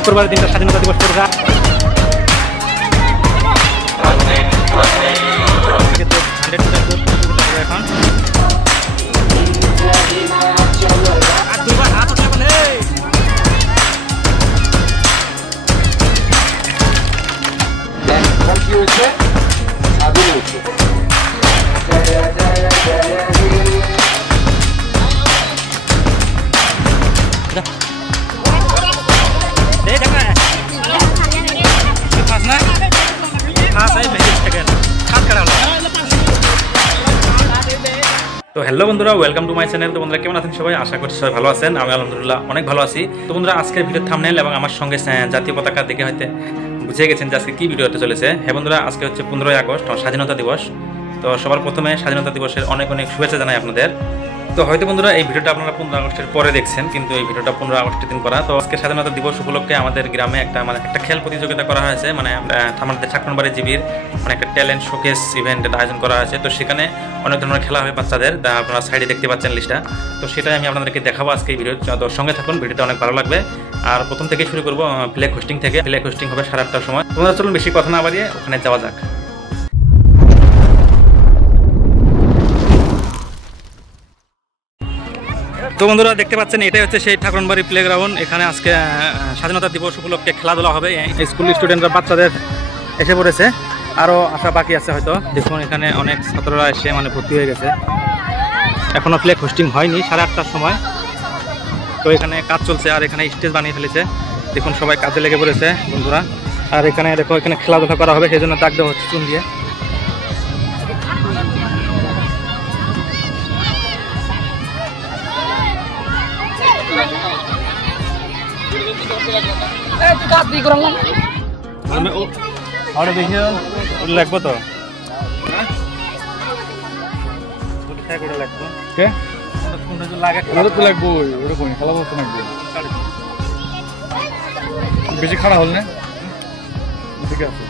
শুক্রবার দিনটা স্বাধীনতা দিবস প্রোগ্রাম। এখন তো হ্যালো বন্ধুরা, ওয়েলকাম টু মাই চ্যানেল। তো বন্ধুরা কেমন আছেন সবাই? আশা করছি সবাই ভালো আছেন। আমি আলহামদুলিল্লাহ অনেক ভালো আছি। তো বন্ধুরা আজকের ভিডিও থাম্বনেল এবং আমার সঙ্গে জাতীয় পতাকা দেখে হয়তো বুঝে গেছেন যে আজকে কী ভিডিও হতে চলেছে। হ্যাঁ বন্ধুরা, আজকে হচ্ছে 15ই আগস্ট, স্বাধীনতা দিবস। তো সবার প্রথমে স্বাধীনতা দিবসের অনেক অনেক শুভেচ্ছা জানাই আপনাদের। তো হয়তো বন্ধুরা এই ভিডিওটা আপনারা 15 আগস্টের পরে দেখছেন, কিন্তু এই ভিডিওটা 15 আগস্টের দিন করা। তো আজকে স্বাধীনতা দিবস উপলক্ষে আমাদের গ্রামে একটা খেল প্রতিযোগিতা করা হয়েছে, মানে আমাদের ছাকনবাড়ি জিবির একটা ট্যালেন্ট শোকেস ইভেন্টের আয়োজন করা হয়েছে। তো সেখানে অনেক ধরনের খেলা হবে বাচ্চাদের, আপনারা সাইডে দেখতে পাচ্ছেন লিস্টটা। তো সেটাই আমি আপনাদেরকে দেখাবো আজকে এই ভিডিও। তো সঙ্গে থাকুন, ভিডিওটা অনেক ভালো লাগবে। আর প্রথম থেকে শুরু করবো ফ্ল্যাগ হোস্টিং থেকে। ফ্ল্যাগ হোস্টিং হবে 8:30টার সময়। তোমরা চলুন বেশি কথা না বাড়িয়ে ওখানে যাওয়া যাক। তো বন্ধুরা দেখতে পাচ্ছেন এটাই হচ্ছে সেই ঠাকুরবাড়ি প্লেগ্রাউন্ড। এখানে আজকে স্বাধীনতা দিবস উপলক্ষে খেলাধুলা হবে। স্কুল স্টুডেন্টরা বাচ্চাদের এসে পড়েছে, আরও আসা বাকি আছে হয়তো। দেখুন এখানে অনেক ছাত্ররা এসে ভর্তি হয়ে গেছে। এখনও ফ্ল্যাগ হোস্টিং হয়নি, 8:30টার সময়। তো এখানে কাজ চলছে আর এখানে স্টেজ বানিয়ে ফেলেছে। দেখুন সবাই কাজে লেগে পড়েছে বন্ধুরা। আর এখানে দেখো এখানে খেলাধুলা করা হবে, সেই জন্য দাগ দেওয়া হচ্ছে চুন দিয়ে। লাগবো তো বেশি খারাপ হল না, ঠিক আছে।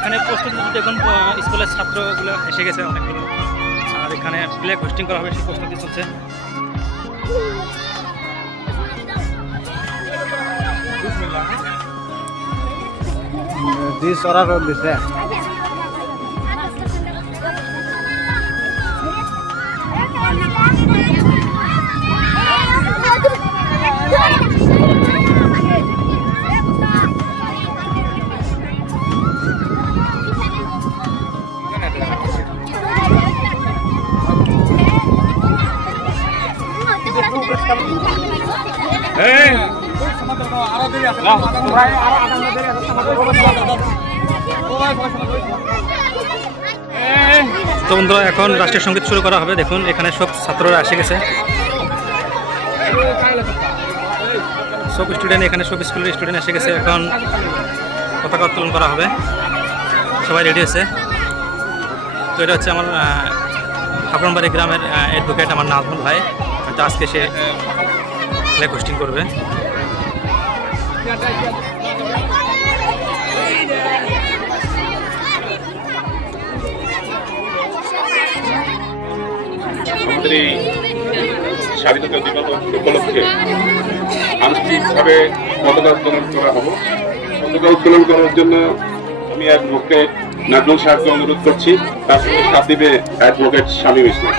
এখানে প্রস্তুতি দেখুন, স্কুলের ছাত্রগুলো এসে গেছে অনেকগুলো। আর এখানে ফ্ল্যাগ হোস্টিং করা হবে, সেই প্রস্তুতি চলছে। তো বন্ধুরা এখন রাষ্ট্রীয় সঙ্গীত শুরু করা হবে। দেখুন এখানে সব ছাত্ররা এসে গেছে, সব স্টুডেন্ট, এখানে সব স্কুলের স্টুডেন্ট এসে গেছে। এখন পতাকা উত্তোলন করা হবে, সবাই রেডি আছে। তো এটা হচ্ছে আমার ঠাকুরবাড়ি গ্রামের অ্যাডভোকেট আমার নাজমুল ভাই, হয়তো আজকে সে ফ্ল্যাগ হোস্টিং করবে। আমাদের এই স্বাধীনতা দিবস উপলক্ষে আনুষ্ঠানিকভাবে পতাকা উত্তোলন করা হবে। পতাকা উত্তোলন করার জন্য আমি অ্যাডভোকেট নাজমুল সাহেবকে অনুরোধ করছি, তার সঙ্গে সাথ দিবে অ্যাডভোকেট শামীম ইসলাম।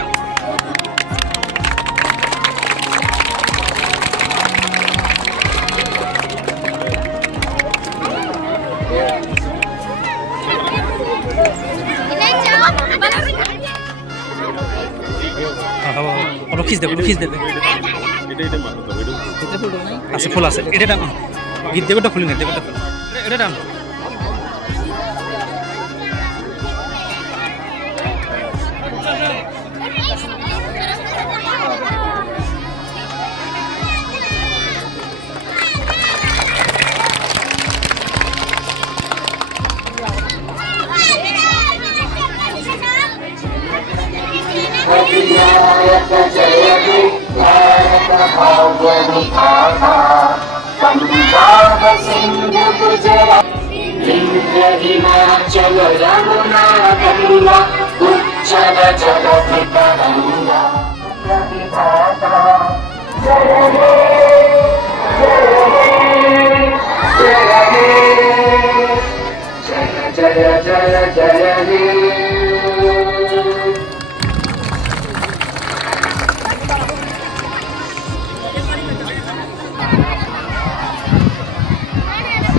খিচ দেবে, খিচ দেবে। আচ্ছা ফুল আছে, এটা গীত দেবেটা খুলি না, দেবেটা এটা पंजाब सिंध गुजरात विंध्य हिमाचल यमुना गंगा उच्चल जलधि तरंगा विधाता जय हे जय हे जय हे जय जय जय हे।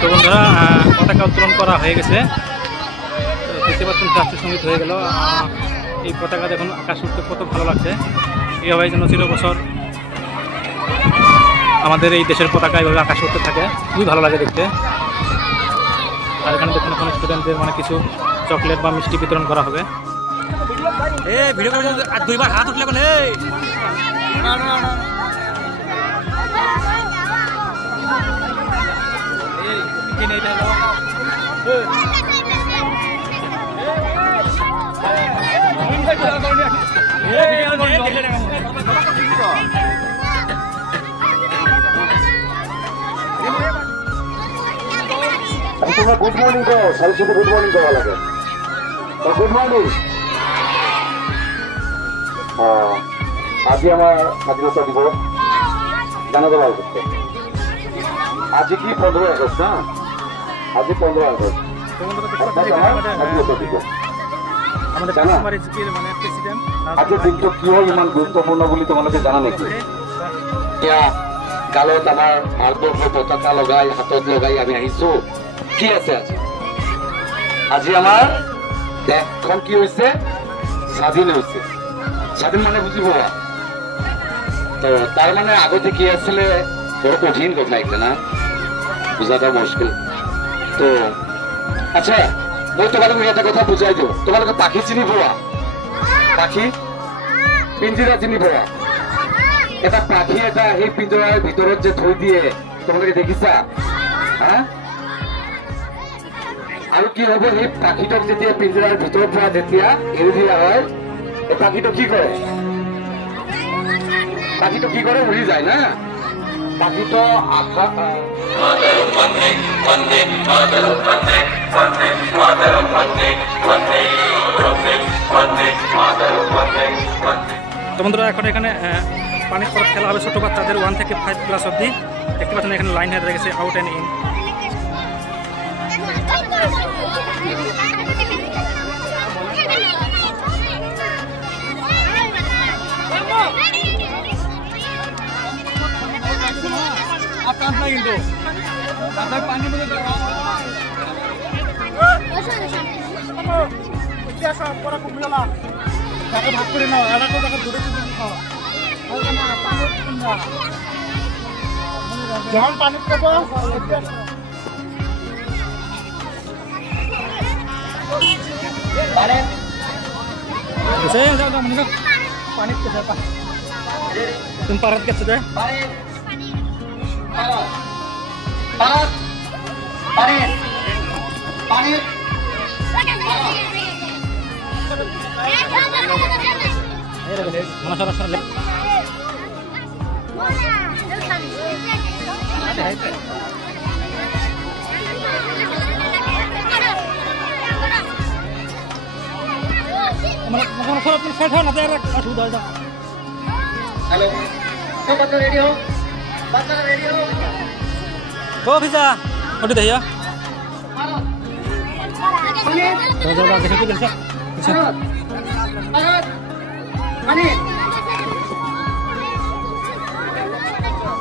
তো বন্ধুরা পতাকা উত্তোলন করা হয়ে গেছে, দেখতে পাচ্ছেন রাষ্ট্রীয় সঙ্গীত হয়ে গেল। এই পতাকা দেখুন আকাশ উঠতে কত ভালো লাগছে। এইভাবে যেন চির বছর আমাদের এই দেশের পতাকা এইভাবে আকাশ উঠতে থাকে, খুবই ভালো লাগে দেখতে। আর এখানে দেখুন এখন স্টুডেন্টদের মানে কিছু চকলেট বা মিষ্টি বিতরণ করা হবে। ভিডিও করে আর দুইবার হাত উঠলে কোন তোমরা গুড মর্নিং করো, সারি সাথে গুড মর্নিং করা লাগে। Good morning. আজকে আমার স্বাধীনতা দিবস জানাতে পারবো। আজ কি 15 আগস্ট না? আজ 15 আগস্ট স্বাধীনতা দিবস। আজকের দিনটো কিয় ইমান গুৰুত্বপূৰ্ণ বুলি তোমালোকে জানা নেকি? এতিয়া গালত আমাৰ ভাৰতবৰ্ষৰ পতাকা লগাই হাতত লগাই আমি আহিছো, কি আছে আজি? আজি আমাৰ দেশখন কি হৈছে? স্বাধীন হৈছে। স্বাধীন মানে বুজি পোৱা? তো তার মানে আগতে কি আসলে বড় কঠিন কথা একটা না, বুঝাটা মুশকিল। তো আচ্ছা মই তোমালোক এটা কথা বুঝাই দিও, তোমালোকে পাখি চিনি পোৱা? পাখি পিঞ্জিৰা চিনি পোৱা? এটা পাখি এটা এই পিঞ্জৰাৰ ভিতৰত যে থৈ দিয়ে তোমালোকে দেখিছা? হ্যাঁ, আৰু কি হ'ব এই পাখিটোক যেতিয়া পিঞ্জৰাৰ ভিতৰৰ পৰা যেতিয়া এৰি দিয়া হয়, এই পাখিটো কি কৰে? পাখিটো কি করে? উড়ি যায় না? পাখিটো তো বন্ধুরা এখন এখানে পানির পর খেলা হবে ছোট বাচ্চাদের 1 থেকে 5 ক্লাস অবধি। দেখতে পাচ্ছেন এখানে লাইন হয়ে গেছে আউট অ্যান্ড ইন। কিন্তু পানি ভাগ করে নাও, এটা দূরে যখন পানি খাবো তুমি পারাত গেছো দে হ্যালো, সব বাচ্চা রেডি হো, বাচ্চারা রেডি হো। ও ভিজা ওটা দেখিয়া দেখে কি দেখছ পানি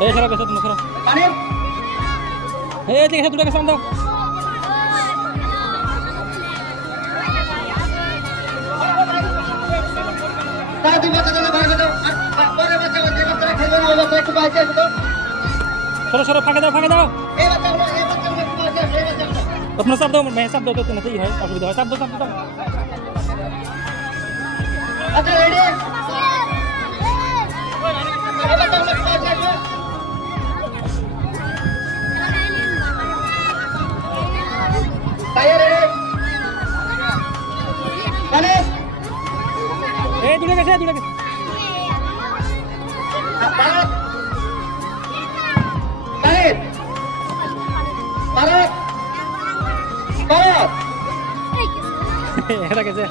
এই খারাপ গেছে তুমি খারাপ পানি এই দেখে দুটো গেছে দাও দুই বাচ্চা চলে ভাগ দাও, আর পরের বাচ্চা যে বাচ্চারা খেলবে না ওই বাচ্চা একটু বাইরে আসো তো। সরো সরো ফাঁকে দাও এই বাচ্চাগুলো একটু বাইরে আসো, এই বাচ্চাগুলো আপনার চাপ দাও মেয়ে চাপ দাও তো নাতেই হয় অসুবিধা হয় চাপ দাও আচ্ছা রেডি, এই বাচ্চাগুলো একটু বাইরে আসো। তাইয়া রেডি পানি এই দুটো গেছে ভারত এটা গেছে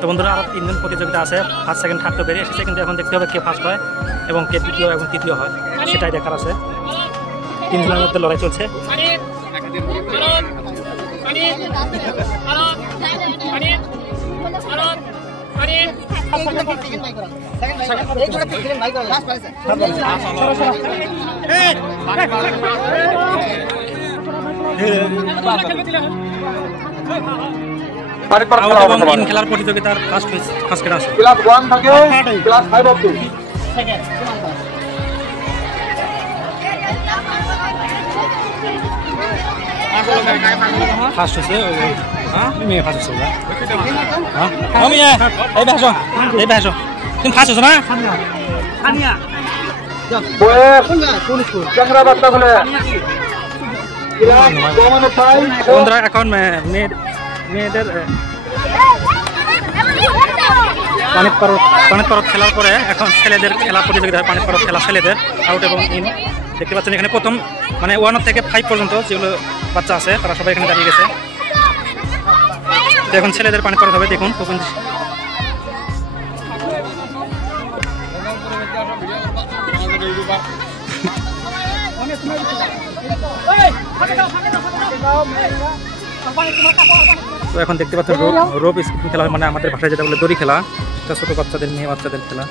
তো বন্ধুরা আরো 3 জন প্রতিযোগিতা আছে, ফার্স্ট সেকেন্ড থার্ড তো বেরিয়ে এসেছে, কিন্তু এখন দেখতে হবে কে ফার্স্ট হয় এবং কে দ্বিতীয় এবং তৃতীয় হয়, সেটাই দেখার আছে। 3 জনের মধ্যে লড়াই চলছে। খেলার প্রতিযোগিতার ফার্স্ট আছে ক্লাস 1 থেকে ক্লাস 5 অবধি। ফার্স্ট হচ্ছে হ্যাঁ মেয়ে ফার্স্ট হচ্ছে হ্যাঁ আমি এই ভাষো তুমি ফার্স্ট হছো না সানিয়া বয়স চ্যাংরা বাচ্চা বলে বন্ধুরা এখন মেয়েদের পানির পরত খেলার পরে এখন ছেলেদের খেলা প্রতিযোগিতা হয়। পানির পরত খেলা ছেলেদের আউট এবং ইন দেখতে পাচ্ছেন এখানে প্রথম মানে 1 থেকে 5 পর্যন্ত যেগুলো বাচ্চা আছে তারা সবাই এখানে দাঁড়িয়ে গেছে। তো এখন ছেলেদের পানির পরত হবে, দেখুন কখন তো এখন দেখতে পাচ্ছেন রোপ স্কিপিং খেলা হয়, মানে আমাদের ভাষায় যেটা বলে দড়ি খেলা, এটা ছোট বাচ্চাদের মেয়ে বাচ্চাদের খেলা।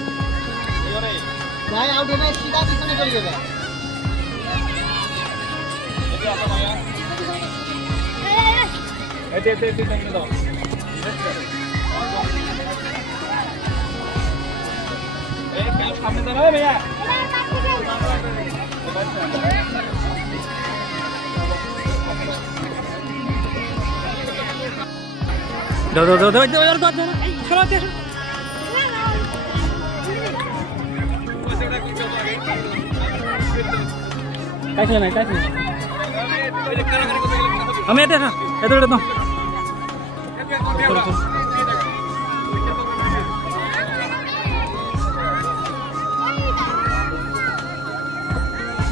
আমি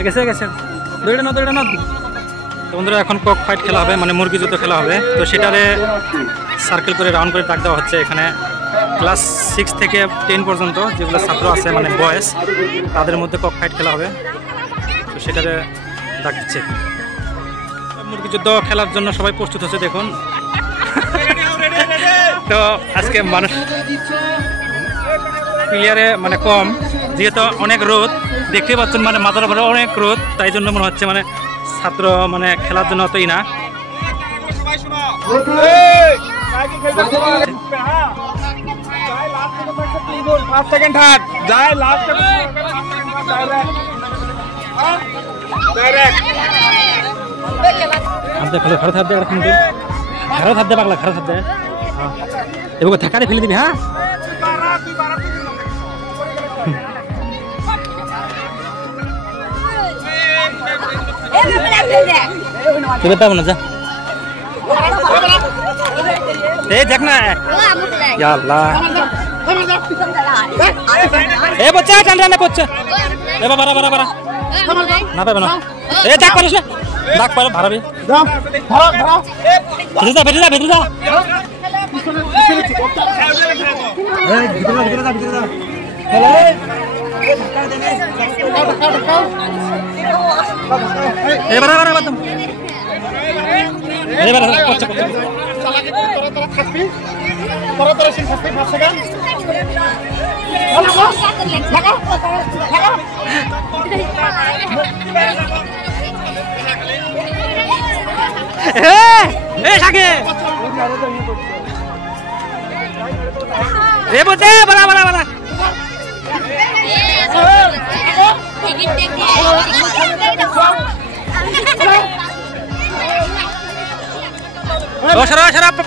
গেছে গেছে দৌড়ে না দৌড়ে না। তো বন্ধুরা এখন কক ফাইট খেলা হবে, মানে মুরগি যুদ্ধ খেলা হবে। তো সেটারে সার্কেল করে রাউন্ড করে ডাক দেওয়া হচ্ছে। এখানে ক্লাস 6 থেকে 10 পর্যন্ত যেগুলো ছাত্র আছে মানে বয়েস, তাদের মধ্যে কক ফাইট খেলা হবে। তো সেটারে ডাক দিচ্ছে। মুরগি যুদ্ধ খেলার জন্য সবাই প্রস্তুত হচ্ছে দেখুন। তো আজকে মানুষ প্লেয়ারে মানে কম, যেহেতু অনেক রোদ দেখতে পাচ্ছেন, মানে মাথার উপরে অনেক রোদ, তাই জন্য মনে হচ্ছে মানে ছাত্র মানে খেলার জন্য অতই না। ধাক্কা ফেলে দিবি হ্যাঁ। না দেখ না বচ্চা টান বচ্চা এবার বাড়া বাড়া বাড়া না পাবে না এ ডাক পারিস না ডাক পারো ভাড়াবি ভেতরে যা ভেতরে যা ভেতরে যা এবার এবার এবার এবার করছে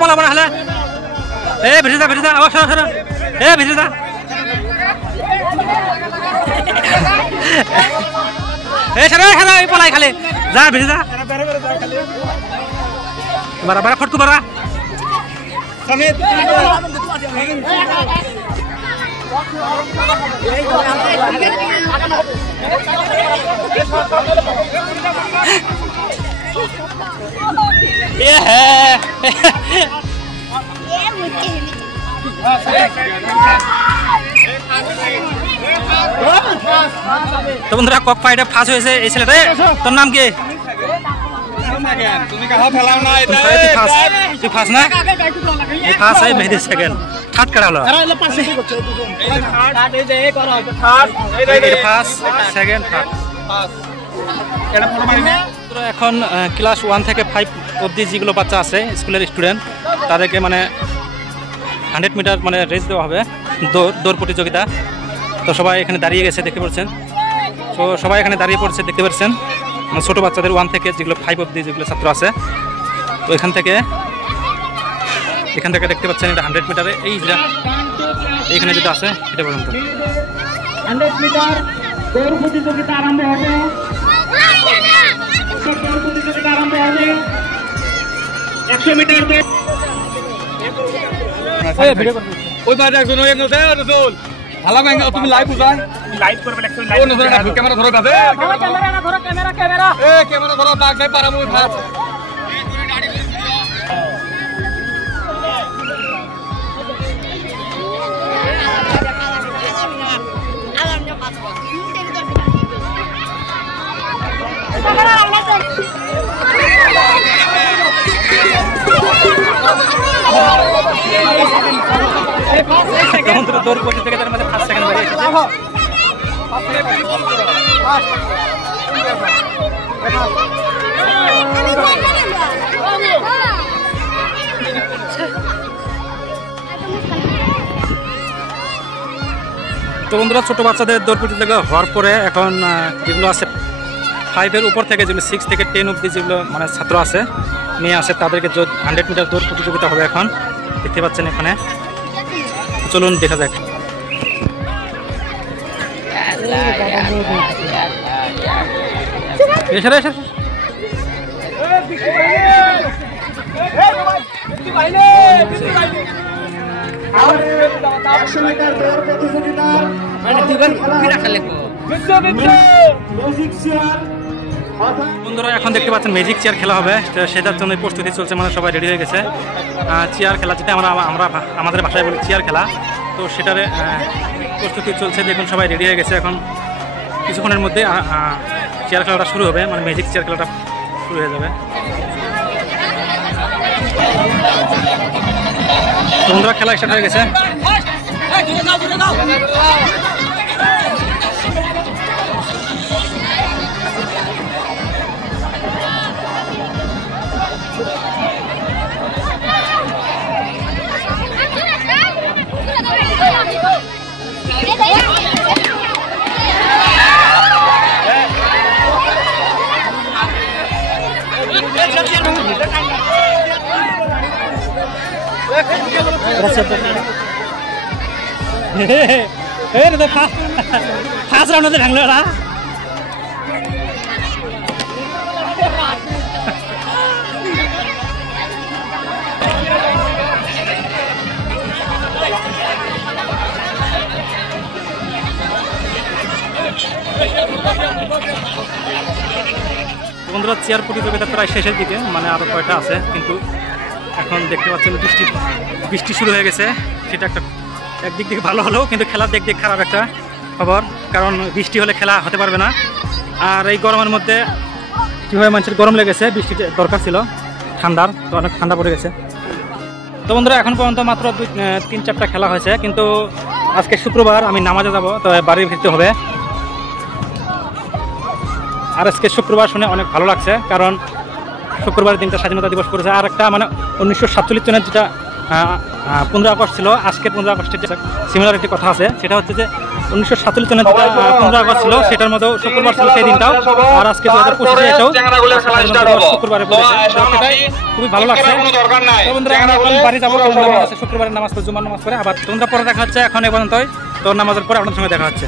পলা বনা হলে ভিজা ভিজা ভিজা সারা সারা পলাই খালে যা ভিজা बड़ा फटकू बड़ा ये है तो बंधुरा কক ফাইটে ফাঁস হয়েছে এই ছেলেটা তোর নাম কি তুমি কাহা ফেলাও না এটা তুই ফাঁস না এই ফাঁস হয় মেহেদি সেকেন্ড থার্ড কারা হলো ফাঁস সেকেন্ড থার্ড এখন ক্লাস 1 থেকে 5 অবধি যেগুলো বাচ্চা আছে স্কুলের স্টুডেন্ট তাদেরকে মানে 100 মিটার মানে রেস দেওয়া হবে দৌড় প্রতিযোগিতা তো সবাই এখানে দাঁড়িয়ে গেছে দেখতে পাচ্ছেন তো সবাই এখানে দাঁড়িয়ে পড়ছে দেখতে পাচ্ছেন ছোটো বাচ্চাদের 1 থেকে যেগুলো 5 অবধি যেগুলো ছাত্র আছে তো এখান থেকে দেখতে পাচ্ছেন এটা 100 মিটারে এই যে এইখানে যেটা আছে এটা পর্যন্ত 100 মিটার দৌড় প্রতিযোগিতা আরম্ভ হবে দৌড় প্রতিযোগিতা আরম্ভ হবে 100 মিটার দৌড় ওই বাজে একজন ওই নতে রসুল ভালো গাঙ্গা তুমি লাইভ বুঝাই লাইভ করবে একটু লাইভ ও নজর রাখো ক্যামেরা ধরে বাজে ক্যামেরা না ধরো ক্যামেরা এ ক্যামেরা ধরো বাগ নাই পারামু ভাই দৌড় প্রতিযোগিতার মধ্যে ফার্স্ট সেকেন্ড বেরিয়ে এসেছে তো বন্ধুরা ছোট বাচ্চাদের দৌড় প্রতিযোগিতা হওয়ার পরে এখন যেগুলো আছে 5-এর উপর থেকে যেগুলো 6 থেকে 10 অবধি যেগুলো মানে ছাত্র আছে মেয়ে আছে তাদেরকে 100 মিটার দৌড় প্রতিযোগিতা হবে এখন দেখতে পাচ্ছেন এখানে চলুন দেখা যাক বন্ধুরা এখন দেখতে পাচ্ছেন ম্যাজিক চেয়ার খেলা হবে সেটার জন্য প্রস্তুতি চলছে মানে সবাই রেডি হয়ে গেছে চেয়ার খেলা যেটা আমরা আমাদের ভাষায় বলি চেয়ার খেলা তো সেটার প্রস্তুতি চলছে দেখুন সবাই রেডি হয়ে গেছে এখন কিছুক্ষণের মধ্যে চেয়ার খেলাটা শুরু হবে মানে ম্যাজিক চেয়ার খেলাটা শুরু হয়ে যাবে তো বন্ধুরা খেলা স্টার্ট হয়ে গেছে ফার্স্ট রাউন্ডে ভাঙলো না বন্ধুরা চেয়ার প্রতিযোগিতা প্রায় শেষের দিকে মানে আরো কয়টা আছে কিন্তু এখন দেখতে পাচ্ছেন বৃষ্টি শুরু হয়ে গেছে সেটা একটা একদিক থেকে ভালো হলেও কিন্তু খেলার দিক দিয়ে খারাপ একটা খবর কারণ বৃষ্টি হলে খেলা হতে পারবে না আর এই গরমের মধ্যে কীভাবে মানুষের গরম লেগেছে বৃষ্টি দরকার ছিল ঠান্ডার তো অনেক ঠান্ডা পড়ে গেছে তো বন্ধুরা এখন পর্যন্ত মাত্র 3-4টা খেলা হয়েছে কিন্তু আজকে শুক্রবার আমি নামাজে যাব তো বাড়ি ফিরতে হবে আর আজকে শুক্রবার শুনে অনেক ভালো লাগছে কারণ শুক্রবার দিনটা স্বাধীনতা দিবস করেছে আর একটা মানে 1947 সনের যেটা 15 আগস্ট ছিল আজকে 15 আগস্টের যে সিমিলার একটি কথা আছে সেটা হচ্ছে যে 1947 সনের যেটা 15 আগস্ট ছিল সেটার মধ্যে শুক্রবার ছিল সেই দিনটাও আর আজকে 2025 এসেও শুক্রবারে পড়েছে সেটাই খুবই ভালো লাগছে বন্ধুরা এখন বাড়ি যাবো শুক্রবারের নামাজ পড়ে জুমার নামাজ পড়ে আবার তোমরা পরে দেখা হচ্ছে এখন এই পর্যন্তই তো নামাজের পরে আপনাদের সঙ্গে দেখা হচ্ছে।